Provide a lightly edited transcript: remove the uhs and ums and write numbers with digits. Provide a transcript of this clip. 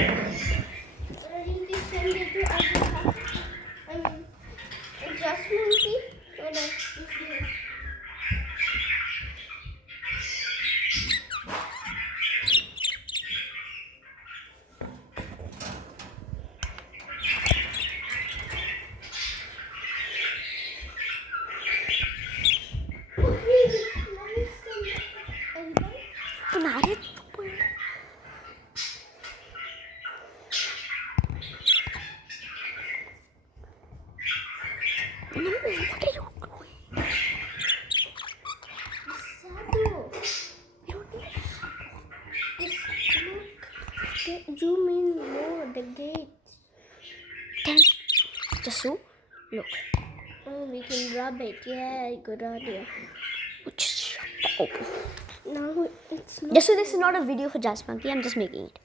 You can send it to other just monkey or the बना रहे No, what are you doing? Zoom in more the gates. Then just so look. Oh, we can rub it. Yeah, good idea. Just shut up. No, it's not. Just so this is not a video for Just Monkey. I'm just making it.